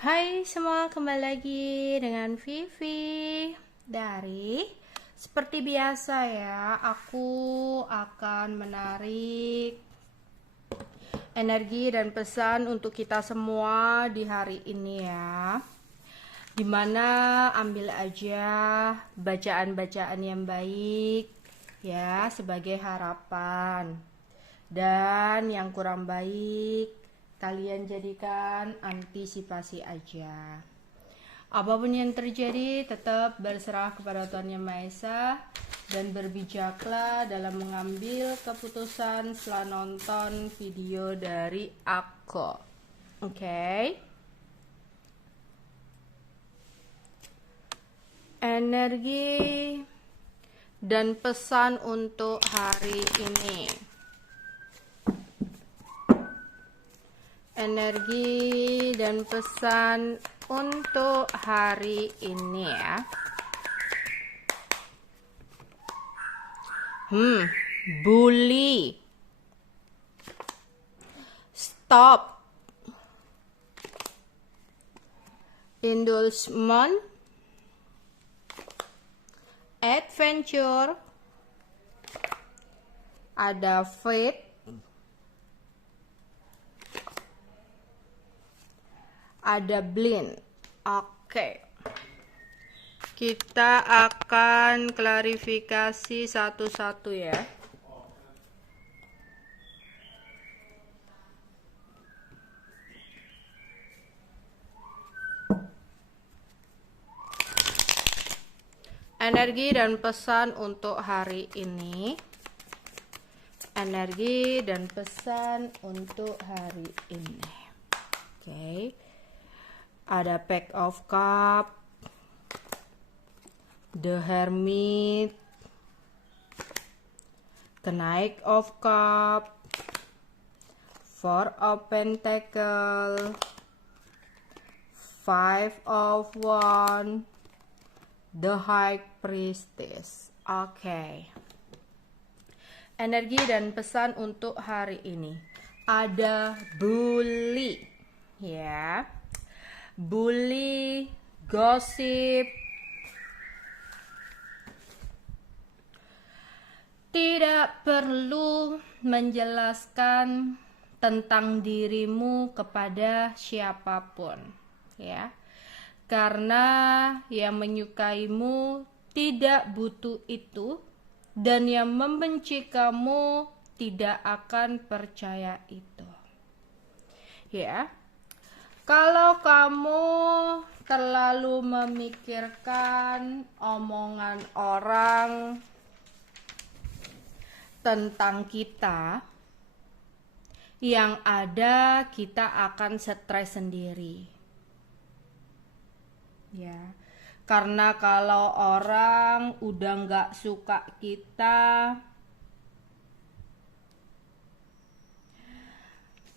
Hai semua, kembali lagi dengan Vivi dari seperti biasa ya, aku akan menarik energi dan pesan untuk kita semua di hari ini ya. Dimana ambil aja bacaan-bacaan yang baik ya sebagai harapan. Dan yang kurang baik kalian jadikan antisipasi aja. Apapun yang terjadi tetap berserah kepada Tuhan Yang Maha Esa dan berbijaklah dalam mengambil keputusan setelah nonton video dari aku. Oke. Energi dan pesan untuk hari ini. Energi dan pesan untuk hari ini ya. Bully. Stop. Indulgement. Adventure. Ada faith. Ada blind. Oke. Kita akan klarifikasi satu-satu ya. Energi dan pesan untuk hari ini. Energi dan pesan untuk hari ini. Oke. Ada Pack of Cup, The Hermit, The Knight of Cup, Four of Pentacle, Five of Wands, The High Priestess. Oke. Energi dan pesan untuk hari ini. Ada bully, ya. Bully, gosip, tidak perlu menjelaskan tentang dirimu kepada siapapun, ya. Karena yang menyukaimu tidak butuh itu, dan yang membenci kamu tidak akan percaya itu, ya. Kalau kamu terlalu memikirkan omongan orang tentang kita, yang ada kita akan stres sendiri. Ya, karena kalau orang udah nggak suka kita,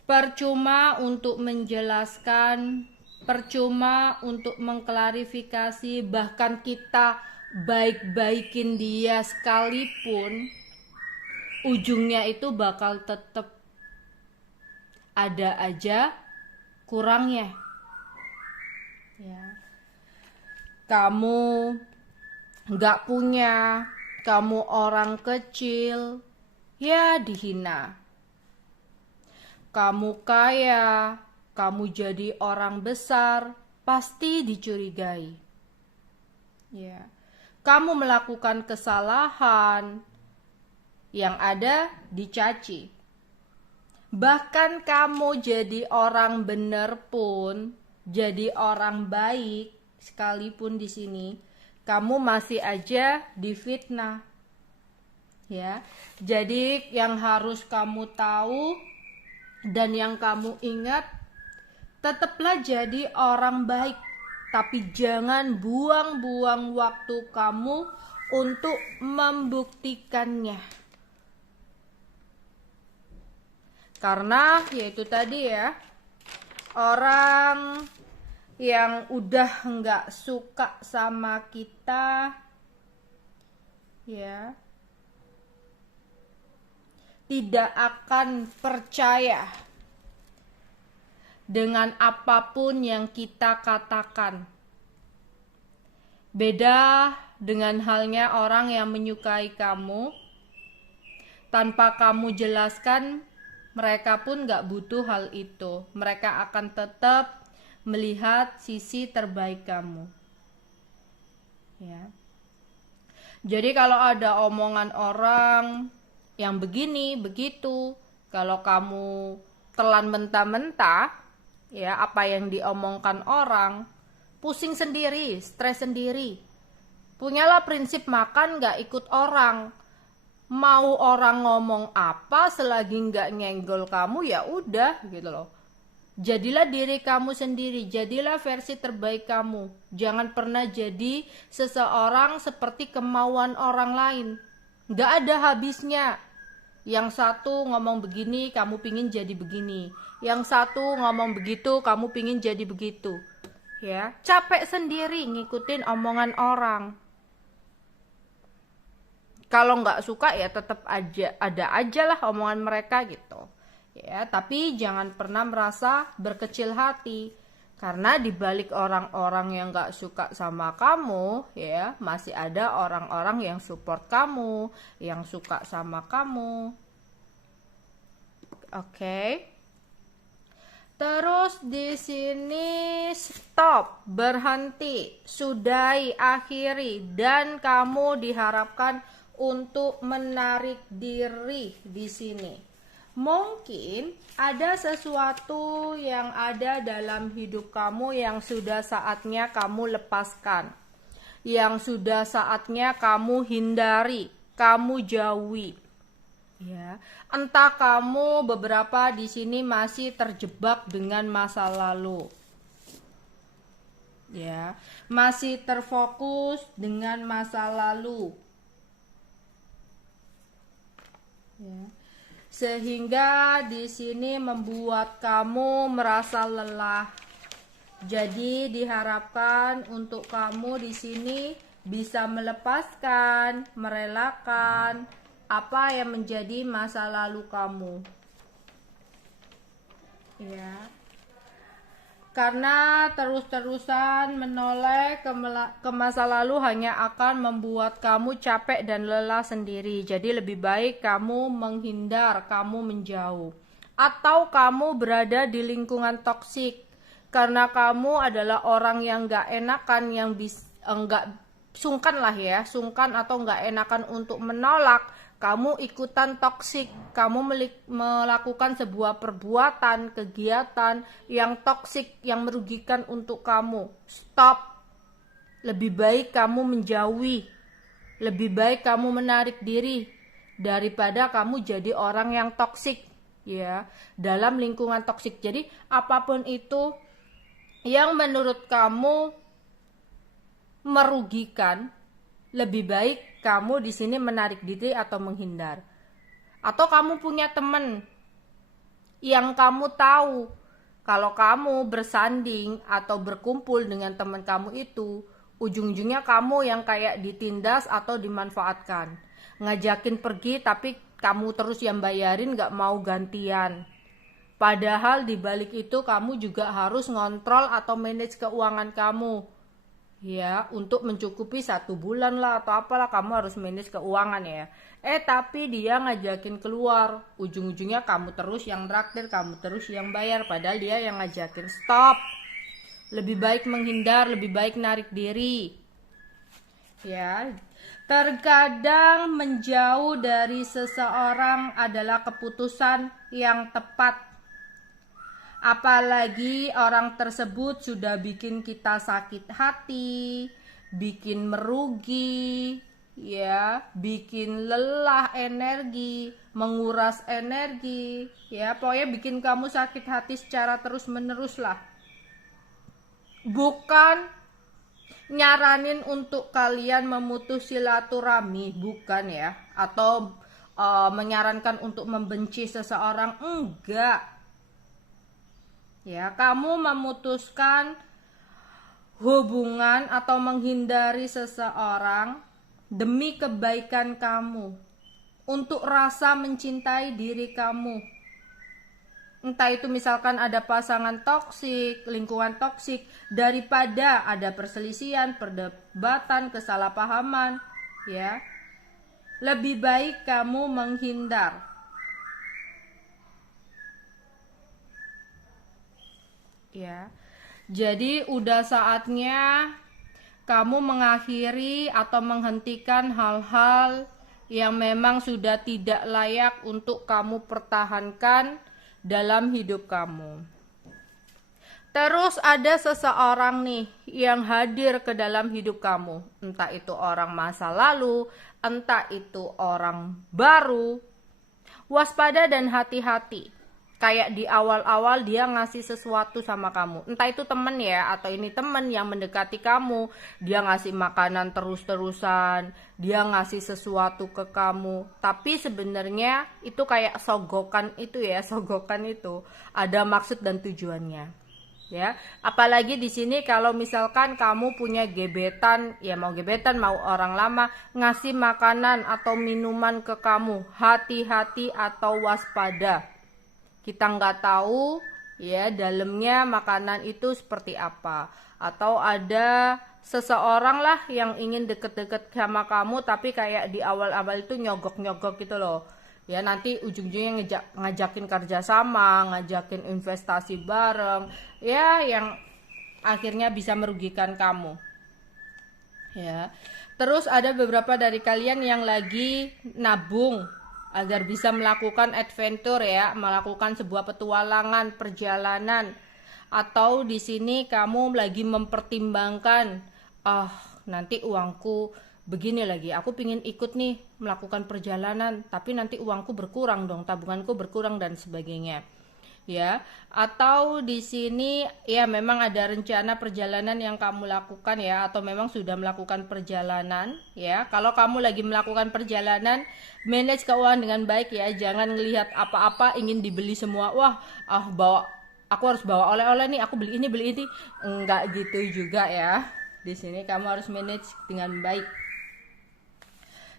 percuma untuk menjelaskan, percuma untuk mengklarifikasi, bahkan kita baik-baikin dia sekalipun, ujungnya itu bakal tetap ada aja kurangnya. Ya. Kamu nggak punya, kamu orang kecil, ya dihina. Kamu kaya, kamu jadi orang besar, pasti dicurigai. Ya. Kamu melakukan kesalahan, yang ada dicaci. Bahkan kamu jadi orang bener pun, jadi orang baik sekalipun di sini, kamu masih aja difitnah. Ya. Jadi yang harus kamu tahu dan yang kamu ingat, tetaplah jadi orang baik, tapi jangan buang-buang waktu kamu untuk membuktikannya. Karena yaitu tadi ya, orang yang udah nggak suka sama kita, ya, tidak akan percaya dengan apapun yang kita katakan. Beda dengan halnya orang yang menyukai kamu, tanpa kamu jelaskan, mereka pun gak butuh hal itu. Mereka akan tetap melihat sisi terbaik kamu. Ya. Jadi kalau ada omongan orang yang begini, begitu, kalau kamu telan mentah-mentah, ya apa yang diomongkan orang, pusing sendiri, stres sendiri. Punyalah prinsip makan gak ikut orang. Mau orang ngomong apa, selagi gak nyenggol kamu, ya udah gitu loh. Jadilah diri kamu sendiri, jadilah versi terbaik kamu. Jangan pernah jadi seseorang seperti kemauan orang lain. Gak ada habisnya. Yang satu ngomong begini, kamu pingin jadi begini. Yang satu ngomong begitu, kamu pingin jadi begitu. Ya, capek sendiri ngikutin omongan orang. Kalau gak suka ya tetap aja, ada aja lah omongan mereka gitu. Ya, tapi jangan pernah merasa berkecil hati, karena di balik orang-orang yang gak suka sama kamu, ya masih ada orang-orang yang support kamu, yang suka sama kamu. Oke. Terus di sini stop, berhenti, sudahi, akhiri, dan kamu diharapkan untuk menarik diri di sini. Mungkin ada sesuatu yang ada dalam hidup kamu yang sudah saatnya kamu lepaskan, yang sudah saatnya kamu hindari, kamu jauhi. Ya, entah kamu beberapa di sini masih terjebak dengan masa lalu. Ya, masih terfokus dengan masa lalu. Ya. Sehingga di sini membuat kamu merasa lelah. Jadi diharapkan untuk kamu di sini bisa melepaskan, merelakan apa yang menjadi masa lalu kamu. Ya. Karena terus-terusan menoleh ke masa lalu hanya akan membuat kamu capek dan lelah sendiri. Jadi lebih baik kamu menghindar, kamu menjauh. Atau kamu berada di lingkungan toksik. Karena kamu adalah orang yang gak enakan, yang gak sungkan lah ya. Sungkan atau gak enakan untuk menolak. Kamu ikutan toksik, kamu melakukan sebuah perbuatan, kegiatan yang toksik, yang merugikan untuk kamu. Stop. Lebih baik kamu menjauhi. Lebih baik kamu menarik diri daripada kamu jadi orang yang toksik, ya, dalam lingkungan toksik. Jadi apapun itu yang menurut kamu merugikan, lebih baik kamu di sini menarik diri atau menghindar. Atau kamu punya teman yang kamu tahu kalau kamu bersanding atau berkumpul dengan teman kamu itu, ujung-ujungnya kamu yang kayak ditindas atau dimanfaatkan. Ngajakin pergi tapi kamu terus yang bayarin, gak mau gantian. Padahal di balik itu kamu juga harus ngontrol atau manage keuangan kamu. Ya, untuk mencukupi 1 bulan lah atau apalah, kamu harus manage keuangan ya. Tapi dia ngajakin keluar, ujung-ujungnya kamu terus yang traktir, kamu terus yang bayar, padahal dia yang ngajakin. Stop. Lebih baik menghindar, lebih baik narik diri. Ya, terkadang menjauh dari seseorang adalah keputusan yang tepat. Apalagi orang tersebut sudah bikin kita sakit hati, bikin merugi, ya, bikin lelah energi, menguras energi, ya, pokoknya bikin kamu sakit hati secara terus-menerus lah. Bukan nyaranin untuk kalian memutus silaturahmi, bukan ya, atau menyarankan untuk membenci seseorang, enggak. Ya, kamu memutuskan hubungan atau menghindari seseorang demi kebaikan kamu, untuk rasa mencintai diri kamu. Entah itu misalkan ada pasangan toksik, lingkungan toksik, daripada ada perselisihan, perdebatan, kesalahpahaman, ya. Lebih baik kamu menghindar. Ya. Jadi udah saatnya kamu mengakhiri atau menghentikan hal-hal yang memang sudah tidak layak untuk kamu pertahankan dalam hidup kamu. Terus ada seseorang nih yang hadir ke dalam hidup kamu. Entah itu orang masa lalu, entah itu orang baru. Waspada dan hati-hati. Kayak di awal-awal dia ngasih sesuatu sama kamu. Entah itu temen ya, atau ini temen yang mendekati kamu. Dia ngasih makanan terus-terusan. Dia ngasih sesuatu ke kamu. Tapi sebenarnya itu kayak sogokan itu ya. Sogokan itu ada maksud dan tujuannya. Ya, apalagi di sini kalau misalkan kamu punya gebetan, ya mau gebetan mau orang lama ngasih makanan atau minuman ke kamu, hati-hati atau waspada. Kita nggak tahu ya dalamnya makanan itu seperti apa, atau ada seseorang lah yang ingin deket-deket sama kamu tapi kayak di awal-awal itu nyogok-nyogok gitu loh. Ya nanti ujung-ujungnya ngajakin kerjasama, ngajakin investasi bareng, ya yang akhirnya bisa merugikan kamu. Ya, terus ada beberapa dari kalian yang lagi nabung agar bisa melakukan adventure ya, melakukan sebuah petualangan, perjalanan, atau di sini kamu lagi mempertimbangkan, nanti uangku begini lagi, aku pingin ikut nih melakukan perjalanan tapi nanti uangku berkurang dong, tabunganku berkurang dan sebagainya ya. Atau di sini ya memang ada rencana perjalanan yang kamu lakukan ya, atau memang sudah melakukan perjalanan ya. Kalau kamu lagi melakukan perjalanan, manage keuangan dengan baik ya, jangan ngelihat apa-apa ingin dibeli semua. Aku harus bawa oleh-oleh nih, aku beli ini enggak gitu juga ya. Di sini kamu harus manage dengan baik.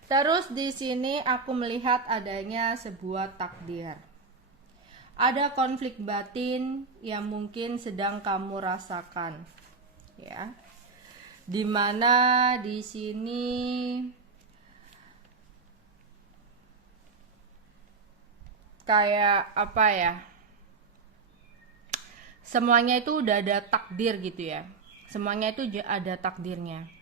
Terus di sini aku melihat adanya sebuah takdir. Ada konflik batin yang mungkin sedang kamu rasakan. Ya. Dimana di sini kayak apa ya? Semuanya itu udah ada takdir gitu ya. Semuanya itu ada takdirnya.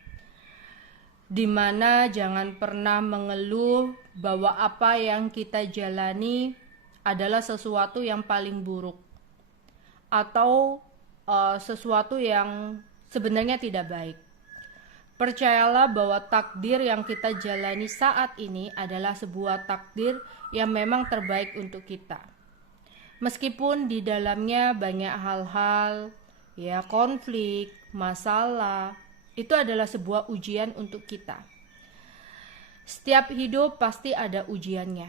Dimana jangan pernah mengeluh bahwa apa yang kita jalani adalah sesuatu yang paling buruk atau sesuatu yang sebenarnya tidak baik. Percayalah bahwa takdir yang kita jalani saat ini adalah sebuah takdir yang memang terbaik untuk kita. Meskipun di dalamnya banyak hal-hal, ya konflik, masalah, itu adalah sebuah ujian untuk kita. Setiap hidup pasti ada ujiannya.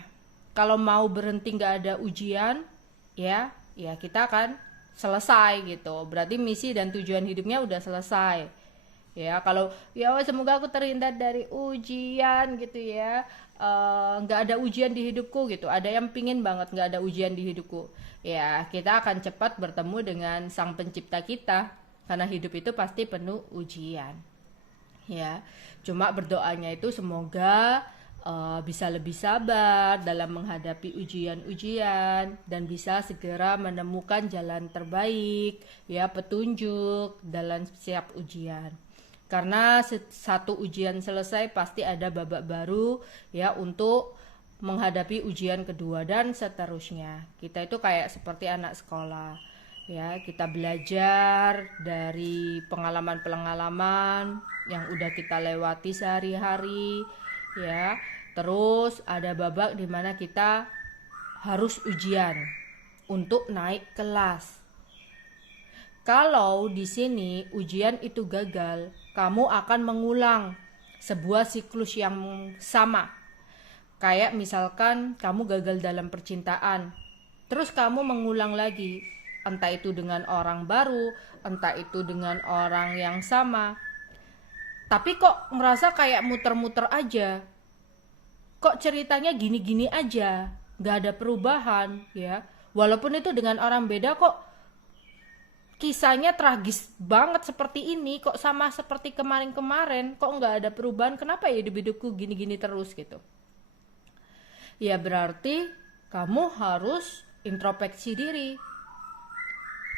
Kalau mau berhenti nggak ada ujian, ya kita akan selesai gitu. Berarti misi dan tujuan hidupnya udah selesai. Ya kalau semoga aku terhindar dari ujian gitu ya. Nggak ada ujian di hidupku gitu. Ada yang pingin banget nggak ada ujian di hidupku. Ya kita akan cepat bertemu dengan Sang Pencipta kita. Karena hidup itu pasti penuh ujian. Ya, cuma berdoanya itu semoga bisa lebih sabar dalam menghadapi ujian-ujian dan bisa segera menemukan jalan terbaik, ya petunjuk dalam setiap ujian. Karena satu ujian selesai pasti ada babak baru ya untuk menghadapi ujian kedua dan seterusnya. Kita itu kayak seperti anak sekolah. Ya, kita belajar dari pengalaman-pengalaman yang udah kita lewati sehari-hari, ya. Terus ada babak di mana kita harus ujian untuk naik kelas. Kalau di sini ujian itu gagal, kamu akan mengulang sebuah siklus yang sama. Kayak misalkan kamu gagal dalam percintaan, terus kamu mengulang lagi. Entah itu dengan orang baru, entah itu dengan orang yang sama. Tapi kok merasa kayak muter-muter aja. Kok ceritanya gini-gini aja, gak ada perubahan ya. Walaupun itu dengan orang beda kok kisahnya tragis banget seperti ini, kok sama seperti kemarin-kemarin, kok nggak ada perubahan, kenapa ya hidupku gini-gini terus gitu. Ya berarti kamu harus introspeksi diri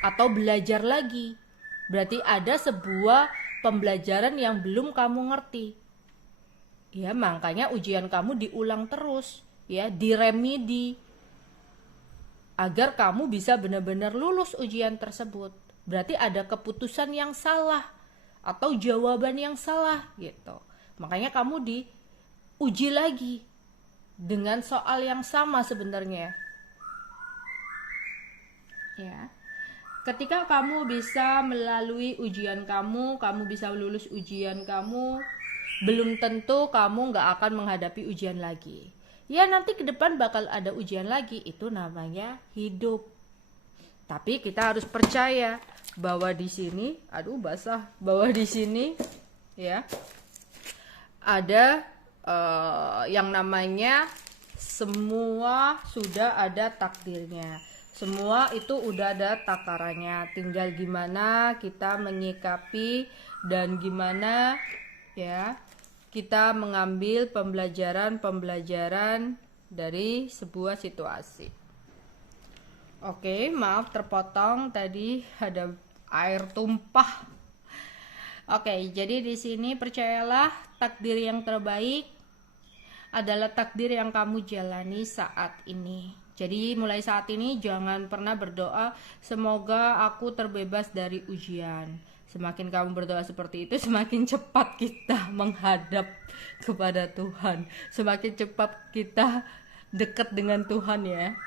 atau belajar lagi. Berarti ada sebuah pembelajaran yang belum kamu ngerti. Ya, makanya ujian kamu diulang terus, ya, diremedi agar kamu bisa benar-benar lulus ujian tersebut. Berarti ada keputusan yang salah atau jawaban yang salah gitu. Makanya kamu diuji lagi dengan soal yang sama sebenarnya. Ya. Ketika kamu bisa melalui ujian kamu bisa lulus ujian kamu, belum tentu kamu nggak akan menghadapi ujian lagi. Ya nanti ke depan bakal ada ujian lagi, itu namanya hidup. Tapi kita harus percaya bahwa di sini, bahwa di sini ya ada yang namanya semua sudah ada takdirnya. Semua itu udah ada takarannya, tinggal gimana kita menyikapi dan gimana ya kita mengambil pembelajaran dari sebuah situasi. Oke, maaf terpotong tadi ada air tumpah. Oke, jadi di sini percayalah takdir yang terbaik adalah takdir yang kamu jalani saat ini. Jadi mulai saat ini jangan pernah berdoa semoga aku terbebas dari ujian. Semakin kamu berdoa seperti itu, semakin cepat kita menghadap kepada Tuhan. Semakin cepat kita dekat dengan Tuhan ya.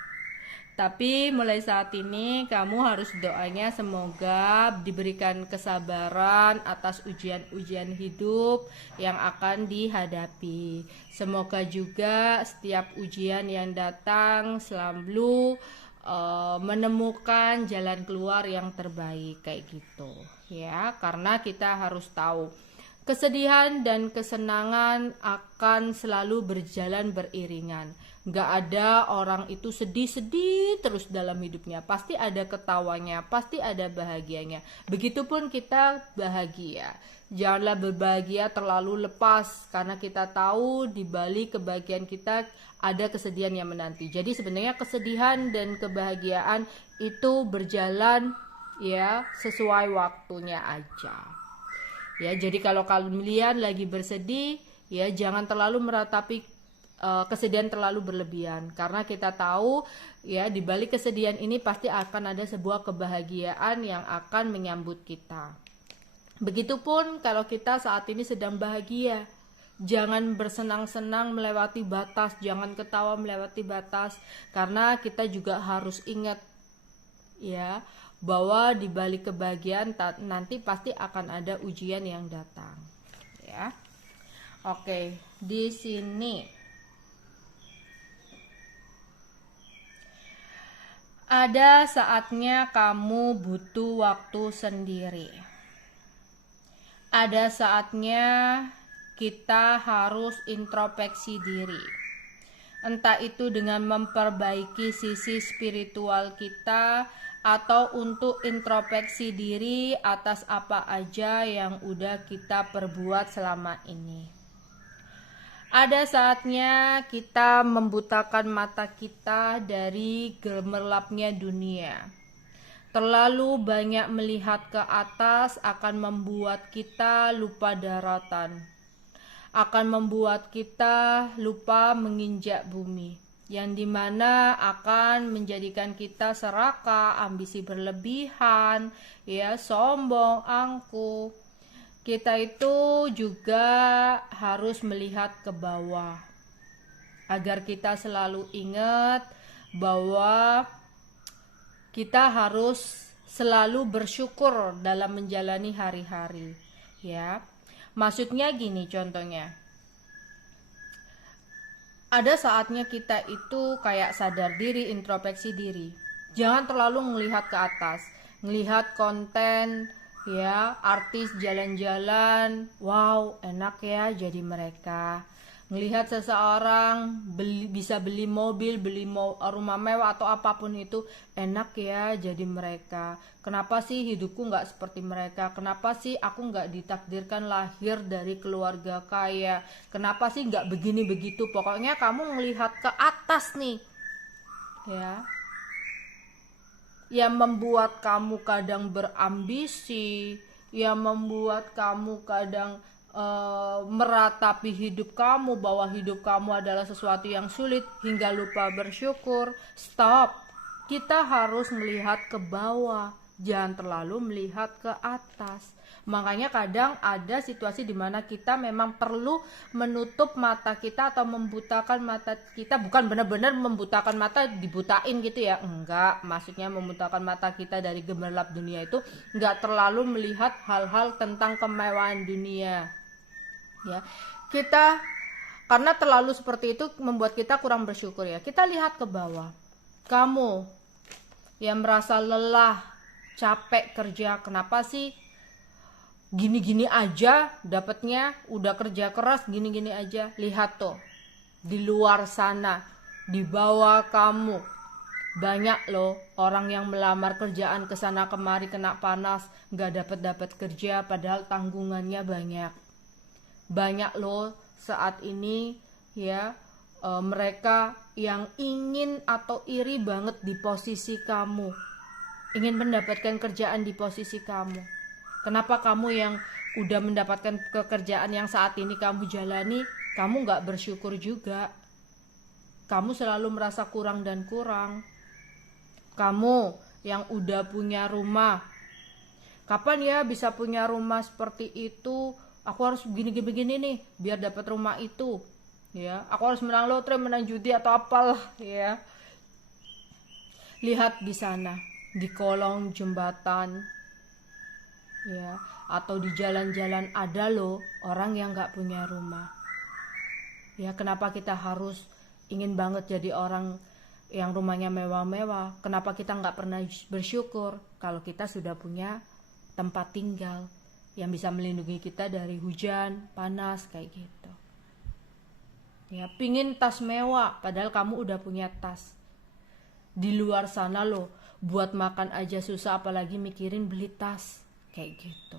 Tapi mulai saat ini kamu harus doanya semoga diberikan kesabaran atas ujian-ujian hidup yang akan dihadapi. Semoga juga setiap ujian yang datang selalu menemukan jalan keluar yang terbaik kayak gitu ya. Karena kita harus tahu kesedihan dan kesenangan akan selalu berjalan beriringan. Gak ada orang itu sedih-sedih terus dalam hidupnya. Pasti ada ketawanya, pasti ada bahagianya. Begitupun kita bahagia. Janganlah berbahagia terlalu lepas, karena kita tahu di balik kebahagiaan kita ada kesedihan yang menanti. Jadi sebenarnya kesedihan dan kebahagiaan itu berjalan ya sesuai waktunya aja. Ya, jadi kalau kalian lagi bersedih, ya jangan terlalu meratapi kesedihan terlalu berlebihan, karena kita tahu ya di balik kesedihan ini pasti akan ada sebuah kebahagiaan yang akan menyambut kita. Begitupun kalau kita saat ini sedang bahagia, jangan bersenang-senang melewati batas, jangan ketawa melewati batas, karena kita juga harus ingat ya bahwa di balik kebahagiaan nanti pasti akan ada ujian yang datang ya. Oke, di sini ada saatnya kamu butuh waktu sendiri. Ada saatnya kita harus introspeksi diri. Entah itu dengan memperbaiki sisi spiritual kita atau untuk introspeksi diri atas apa aja yang udah kita perbuat selama ini. Ada saatnya kita membutakan mata kita dari gemerlapnya dunia. Terlalu banyak melihat ke atas akan membuat kita lupa daratan. Akan membuat kita lupa menginjak bumi. Yang dimana akan menjadikan kita serakah, ambisi berlebihan, ya sombong, angkuh. Kita itu juga harus melihat ke bawah agar kita selalu ingat bahwa kita harus selalu bersyukur dalam menjalani hari-hari ya. Maksudnya gini contohnya, ada saatnya kita itu kayak sadar diri, introspeksi diri. Jangan terlalu melihat ke atas, melihat konten ya, artis jalan-jalan, wow enak ya jadi mereka. Ngelihat seseorang bisa beli mobil, rumah mewah atau apapun itu, enak ya jadi mereka. Kenapa sih hidupku nggak seperti mereka? Kenapa sih aku nggak ditakdirkan lahir dari keluarga kaya? Kenapa sih nggak begini begitu? Pokoknya kamu melihat ke atas nih, ya, yang membuat kamu kadang berambisi, yang membuat kamu kadang meratapi hidup kamu bahwa hidup kamu adalah sesuatu yang sulit hingga lupa bersyukur. Stop. Kita harus melihat ke bawah, jangan terlalu melihat ke atas. Makanya kadang ada situasi di mana kita memang perlu menutup mata kita atau membutakan mata kita, bukan benar-benar membutakan mata dibutain gitu ya, enggak, maksudnya membutakan mata kita dari gemerlap dunia itu, enggak terlalu melihat hal-hal tentang kemewahan dunia. Ya, kita karena terlalu seperti itu membuat kita kurang bersyukur ya. Kita lihat ke bawah. Kamu yang merasa lelah, capek kerja, kenapa sih gini-gini aja dapatnya, udah kerja keras gini-gini aja. Lihat tuh, di luar sana, di bawah kamu banyak loh orang yang melamar kerjaan kesana kemari kena panas, nggak dapat kerja padahal tanggungannya banyak loh saat ini ya, mereka yang ingin atau iri banget di posisi kamu, ingin mendapatkan kerjaan di posisi kamu. Kenapa kamu yang udah mendapatkan pekerjaan yang saat ini kamu jalani, kamu gak bersyukur juga? Kamu selalu merasa kurang dan kurang. Kamu yang udah punya rumah, kapan ya bisa punya rumah seperti itu? Aku harus begini nih biar dapat rumah itu, ya. Aku harus menang lotre, menang judi atau apalah, ya. Lihat di sana, di kolong jembatan, ya, atau di jalan-jalan ada loh orang yang nggak punya rumah. Ya, kenapa kita harus ingin banget jadi orang yang rumahnya mewah-mewah? Kenapa kita nggak pernah bersyukur kalau kita sudah punya tempat tinggal yang bisa melindungi kita dari hujan, panas, kayak gitu. Ya, pingin tas mewah, padahal kamu udah punya tas. Di luar sana loh, buat makan aja susah, apalagi mikirin beli tas, kayak gitu.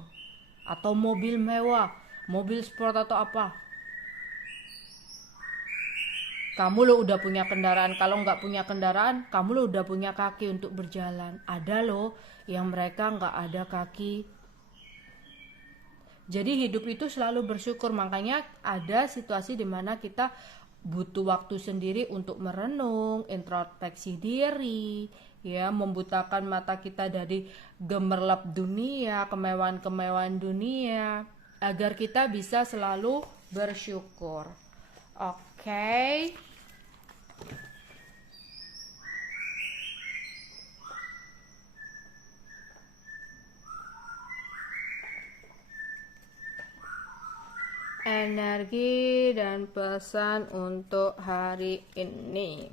Atau mobil mewah, mobil sport atau apa. Kamu lo udah punya kendaraan, kalau nggak punya kendaraan, kamu lo udah punya kaki untuk berjalan. Ada loh yang mereka nggak ada kaki. Jadi hidup itu selalu bersyukur. Makanya ada situasi dimana kita butuh waktu sendiri untuk merenung, introspeksi diri, ya, membutakan mata kita dari gemerlap dunia, kemewahan-kemewahan dunia, agar kita bisa selalu bersyukur. Oke. Energi dan pesan untuk hari ini.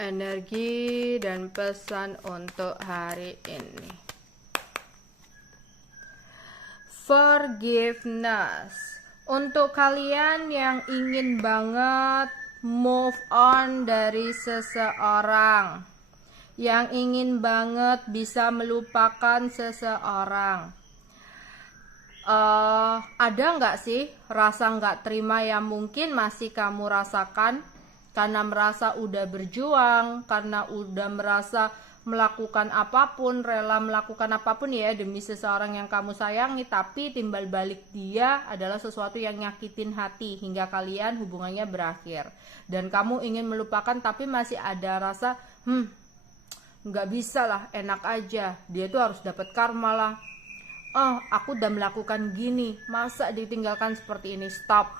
Energi dan pesan untuk hari ini. Forgiveness. Untuk kalian yang ingin banget move on dari seseorang, yang ingin banget bisa melupakan seseorang, ada nggak sih rasa nggak terima yang mungkin masih kamu rasakan karena merasa udah berjuang, karena udah merasa melakukan apapun, rela melakukan apapun ya demi seseorang yang kamu sayangi, tapi timbal balik dia adalah sesuatu yang nyakitin hati hingga kalian hubungannya berakhir, dan kamu ingin melupakan tapi masih ada rasa nggak bisa lah, enak aja, dia tuh harus dapat karma lah. Oh, aku udah melakukan gini, masa ditinggalkan seperti ini? Stop.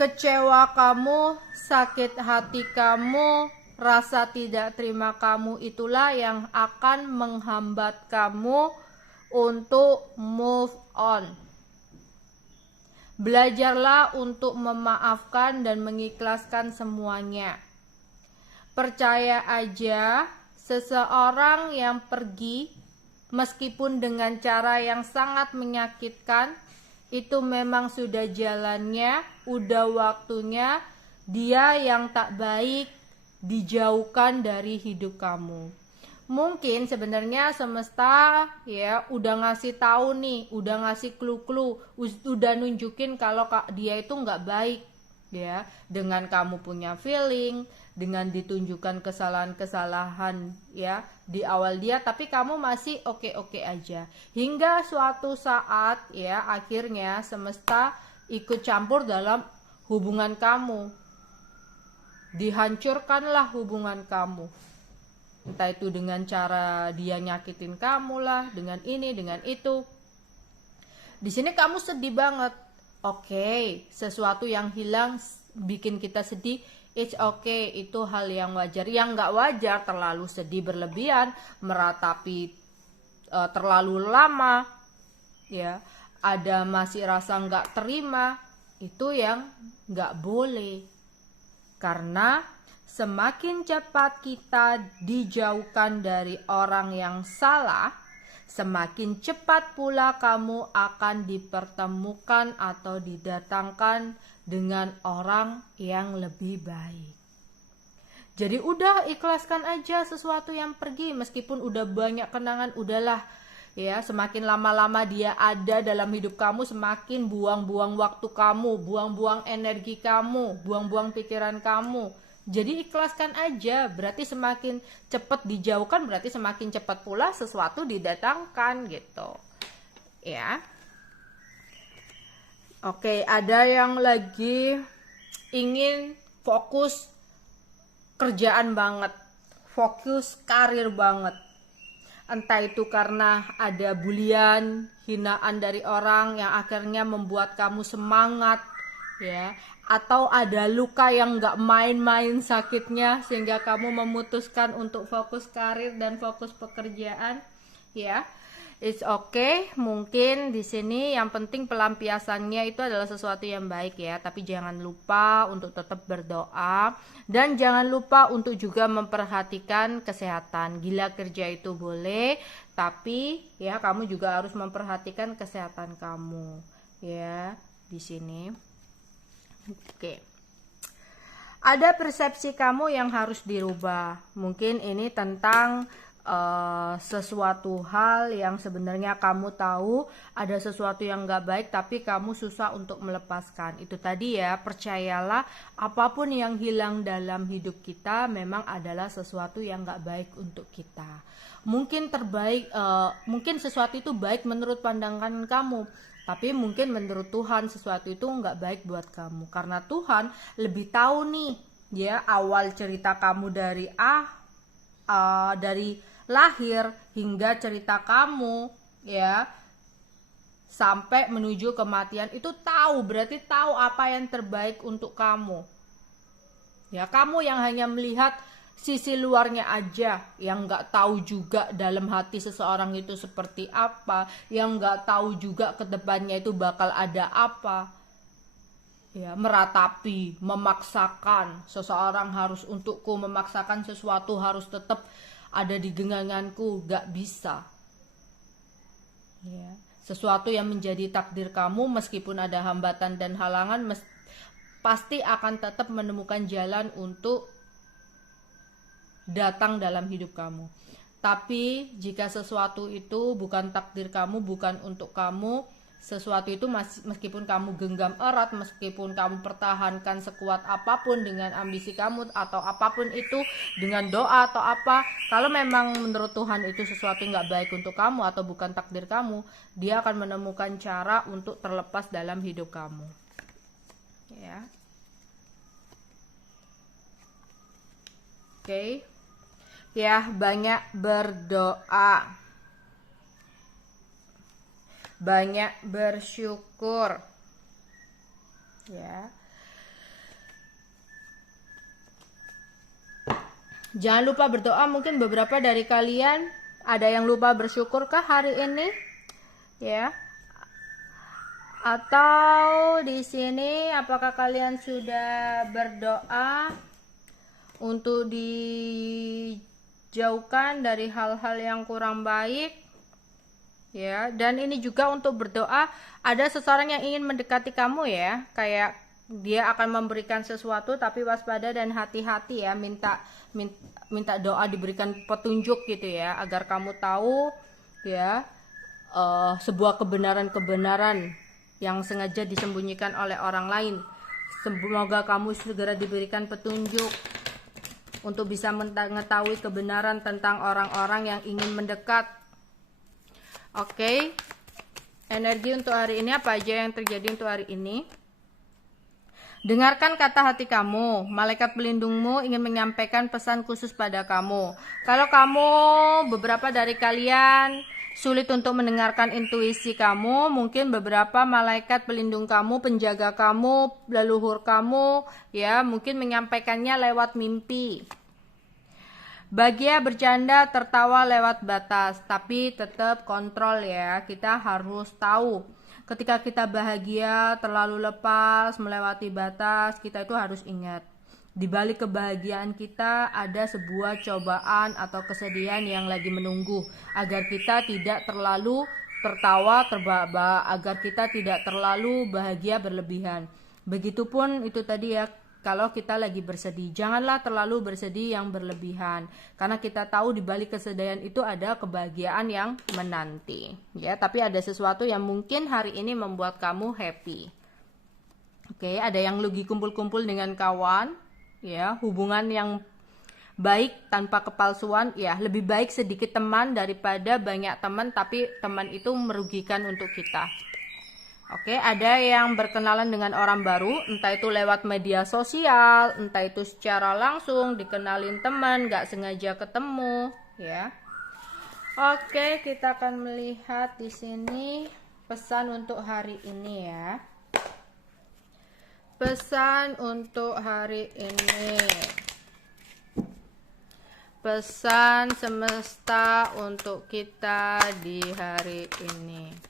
Kecewa kamu, sakit hati kamu, rasa tidak terima kamu, itulah yang akan menghambat kamu untuk move on. Belajarlah untuk memaafkan dan mengikhlaskan semuanya. Percaya aja, seseorang yang pergi meskipun dengan cara yang sangat menyakitkan, itu memang sudah jalannya, udah waktunya dia yang tak baik dijauhkan dari hidup kamu. Mungkin sebenarnya semesta ya udah ngasih tahu nih, udah ngasih clue-clue, udah nunjukin kalau dia itu nggak baik ya, dengan kamu punya feeling, dengan ditunjukkan kesalahan-kesalahan ya di awal dia, tapi kamu masih oke-oke aja. Hingga suatu saat ya akhirnya semesta ikut campur dalam hubungan kamu. Dihancurkanlah hubungan kamu. Entah itu dengan cara dia nyakitin kamu lah, dengan ini, dengan itu. Di sini kamu sedih banget. Oke, sesuatu yang hilang bikin kita sedih. It's okay, itu hal yang wajar. Yang nggak wajar terlalu sedih berlebihan, meratapi terlalu lama, ya. Ada masih rasa nggak terima, itu yang nggak boleh. Karena semakin cepat kita dijauhkan dari orang yang salah, semakin cepat pula kamu akan dipertemukan atau didatangkan dengan orang yang lebih baik. Jadi udah ikhlaskan aja sesuatu yang pergi, meskipun udah banyak kenangan, udahlah ya. Semakin lama-lama dia ada dalam hidup kamu, semakin buang-buang waktu kamu, buang-buang energi kamu, buang-buang pikiran kamu. Jadi ikhlaskan aja, berarti semakin cepat dijauhkan, berarti semakin cepat pula sesuatu didatangkan gitu. Ya. Oke, ada yang lagi ingin fokus kerjaan banget, fokus karir banget. Entah itu karena ada bulian, hinaan dari orang yang akhirnya membuat kamu semangat, ya, atau ada luka yang gak main-main sakitnya sehingga kamu memutuskan untuk fokus karir dan fokus pekerjaan, ya. It's okay, mungkin di sini yang penting pelampiasannya itu adalah sesuatu yang baik ya, tapi jangan lupa untuk tetap berdoa dan jangan lupa untuk juga memperhatikan kesehatan. Gila kerja itu boleh, tapi ya kamu juga harus memperhatikan kesehatan kamu ya di sini. Oke. Ada persepsi kamu yang harus dirubah. Mungkin ini tentang sesuatu hal yang sebenarnya kamu tahu ada sesuatu yang gak baik tapi kamu susah untuk melepaskan. Itu tadi ya, percayalah apapun yang hilang dalam hidup kita memang adalah sesuatu yang gak baik untuk kita. Mungkin mungkin sesuatu itu baik menurut pandangan kamu, tapi mungkin menurut Tuhan sesuatu itu nggak baik buat kamu, karena Tuhan lebih tahu nih ya awal cerita kamu dari dari lahir hingga cerita kamu ya sampai menuju kematian itu tahu, berarti tahu apa yang terbaik untuk kamu ya. Kamu yang hanya melihat sisi luarnya aja, yang nggak tahu juga dalam hati seseorang itu seperti apa, yang nggak tahu juga ke depannya itu bakal ada apa ya. Meratapi, memaksakan seseorang harus untukku, memaksakan sesuatu harus tetap ada di genggamanku, gak bisa ya. Sesuatu yang menjadi takdir kamu meskipun ada hambatan dan halangan pasti akan tetap menemukan jalan untuk datang dalam hidup kamu. Tapi jika sesuatu itu bukan takdir kamu, bukan untuk kamu, sesuatu itu meskipun kamu genggam erat, meskipun kamu pertahankan sekuat apapun dengan ambisi kamu atau apapun itu dengan doa atau apa, kalau memang menurut Tuhan itu sesuatu nggak baik untuk kamu atau bukan takdir kamu, dia akan menemukan cara untuk terlepas dalam hidup kamu ya. Oke. Ya, banyak berdoa, banyak bersyukur ya. Jangan lupa berdoa. Mungkin beberapa dari kalian ada yang lupa bersyukur kah hari ini ya, atau di sini apakah kalian sudah berdoa untuk dijauhkan dari hal-hal yang kurang baik ya. Dan ini juga untuk berdoa, ada seseorang yang ingin mendekati kamu ya, kayak dia akan memberikan sesuatu, tapi waspada dan hati-hati ya, minta doa diberikan petunjuk gitu ya, agar kamu tahu ya sebuah kebenaran-kebenaran yang sengaja disembunyikan oleh orang lain. Semoga kamu segera diberikan petunjuk untuk bisa mengetahui kebenaran tentang orang-orang yang ingin mendekat. Oke, energi untuk hari ini apa aja yang terjadi untuk hari ini? Dengarkan kata hati kamu, malaikat pelindungmu ingin menyampaikan pesan khusus pada kamu. Kalau kamu, beberapa dari kalian sulit untuk mendengarkan intuisi kamu, mungkin beberapa malaikat pelindung kamu, penjaga kamu, leluhur kamu, ya mungkin menyampaikannya lewat mimpi. Bahagia, bercanda, tertawa lewat batas, tapi tetap kontrol ya. Kita harus tahu ketika kita bahagia terlalu lepas melewati batas, kita itu harus ingat di balik kebahagiaan kita ada sebuah cobaan atau kesedihan yang lagi menunggu, agar kita tidak terlalu tertawa terbahak-bahak, agar kita tidak terlalu bahagia berlebihan. Begitupun itu tadi ya, kalau kita lagi bersedih, janganlah terlalu bersedih yang berlebihan, karena kita tahu di balik kesedihan itu ada kebahagiaan yang menanti ya. Tapi ada sesuatu yang mungkin hari ini membuat kamu happy. Oke, ada yang lagi kumpul-kumpul dengan kawan ya, hubungan yang baik tanpa kepalsuan ya. Lebih baik sedikit teman daripada banyak teman tapi teman itu merugikan untuk kita. Oke, ada yang berkenalan dengan orang baru, entah itu lewat media sosial, entah itu secara langsung dikenalin teman, gak sengaja ketemu ya. Oke, kita akan melihat di sini pesan untuk hari ini ya. Pesan untuk hari ini, pesan semesta untuk kita di hari ini.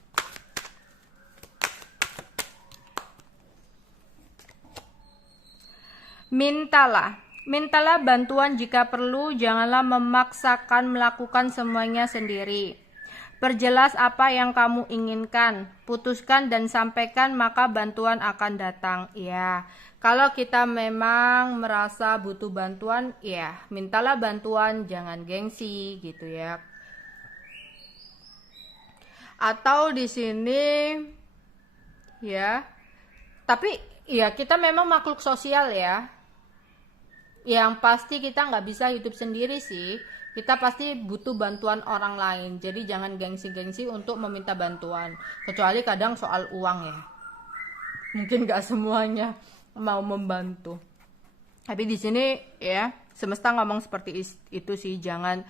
Mintalah bantuan jika perlu, janganlah memaksakan melakukan semuanya sendiri. Perjelas apa yang kamu inginkan, putuskan dan sampaikan, maka bantuan akan datang. Ya, kalau kita memang merasa butuh bantuan, ya mintalah bantuan, jangan gengsi gitu ya. Atau di sini ya, tapi ya kita memang makhluk sosial ya. Yang pasti kita nggak bisa hidup sendiri sih. Kita pasti butuh bantuan orang lain. Jadi jangan gengsi-gengsi untuk meminta bantuan. Kecuali kadang soal uang ya. Mungkin nggak semuanya mau membantu. Tapi di sini ya semesta ngomong seperti itu sih. Jangan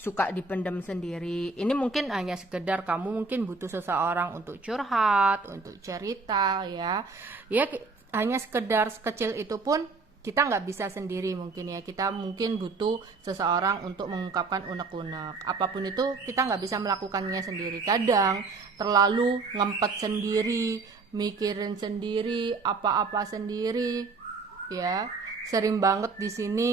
suka dipendam sendiri. Ini mungkin hanya sekedar kamu mungkin butuh seseorang untuk curhat, untuk cerita ya. Ya hanya sekedar sekecil itu pun kita nggak bisa sendiri mungkin ya. Kita mungkin butuh seseorang untuk mengungkapkan unek-unek. Apapun itu kita nggak bisa melakukannya sendiri. Kadang terlalu ngempet sendiri, mikirin sendiri, apa-apa sendiri ya. Sering banget di sini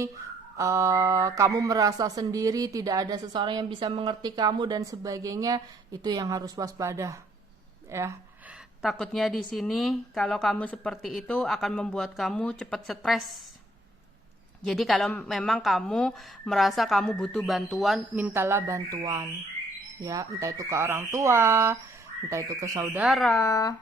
kamu merasa sendiri, tidak ada seseorang yang bisa mengerti kamu dan sebagainya. Itu yang harus waspada ya. Takutnya di sini kalau kamu seperti itu akan membuat kamu cepat stres. Jadi kalau memang kamu merasa kamu butuh bantuan, mintalah bantuan. Ya, entah itu ke orang tua, entah itu ke saudara.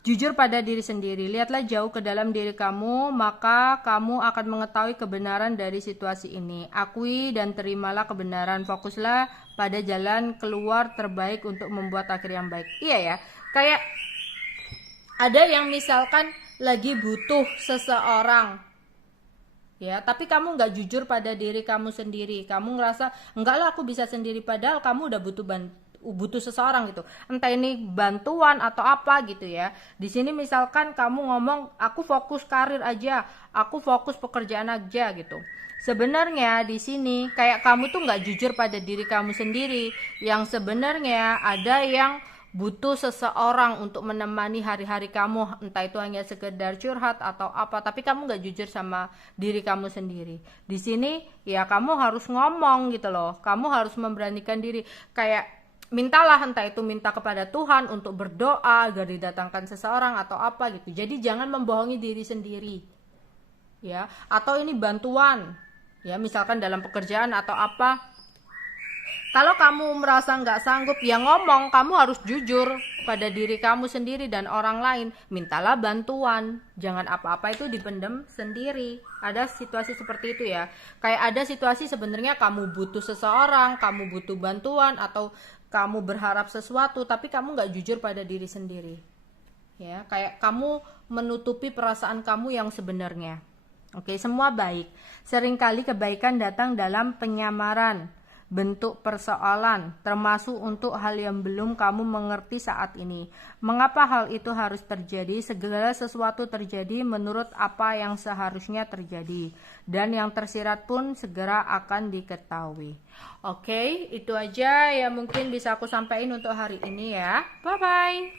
Jujur pada diri sendiri, lihatlah jauh ke dalam diri kamu, maka kamu akan mengetahui kebenaran dari situasi ini. Akui dan terimalah kebenaran, fokuslah pada jalan keluar terbaik untuk membuat akhir yang baik. Iya ya, kayak ada yang misalkan lagi butuh seseorang, ya, tapi kamu nggak jujur pada diri kamu sendiri. Kamu ngerasa, enggak lah aku bisa sendiri, padahal kamu udah butuh seseorang gitu, entah ini bantuan atau apa gitu ya. Di sini misalkan kamu ngomong aku fokus karir aja, aku fokus pekerjaan aja gitu. Sebenarnya di sini kayak kamu tuh nggak jujur pada diri kamu sendiri. Yang sebenarnya ada yang butuh seseorang untuk menemani hari-hari kamu, entah itu hanya sekedar curhat atau apa, tapi kamu nggak jujur sama diri kamu sendiri. Di sini ya kamu harus ngomong gitu loh, kamu harus memberanikan diri, kayak mintalah, entah itu minta kepada Tuhan untuk berdoa agar didatangkan seseorang atau apa gitu. Jadi jangan membohongi diri sendiri, ya. Atau ini bantuan, ya, misalkan dalam pekerjaan atau apa. Kalau kamu merasa nggak sanggup, ya ngomong. Kamu harus jujur pada diri kamu sendiri dan orang lain. Mintalah bantuan. Jangan apa-apa itu dipendam sendiri. Ada situasi seperti itu ya. Kayak ada situasi sebenarnya kamu butuh seseorang, kamu butuh bantuan, atau kamu berharap sesuatu, tapi kamu nggak jujur pada diri sendiri. Ya, kayak kamu menutupi perasaan kamu yang sebenarnya. Oke, semua baik. Seringkali kebaikan datang dalam penyamaran bentuk persoalan, termasuk untuk hal yang belum kamu mengerti saat ini. Mengapa hal itu harus terjadi? Segala sesuatu terjadi menurut apa yang seharusnya terjadi, dan yang tersirat pun segera akan diketahui. Oke, itu aja yang mungkin bisa aku sampaikan untuk hari ini ya. Bye-bye.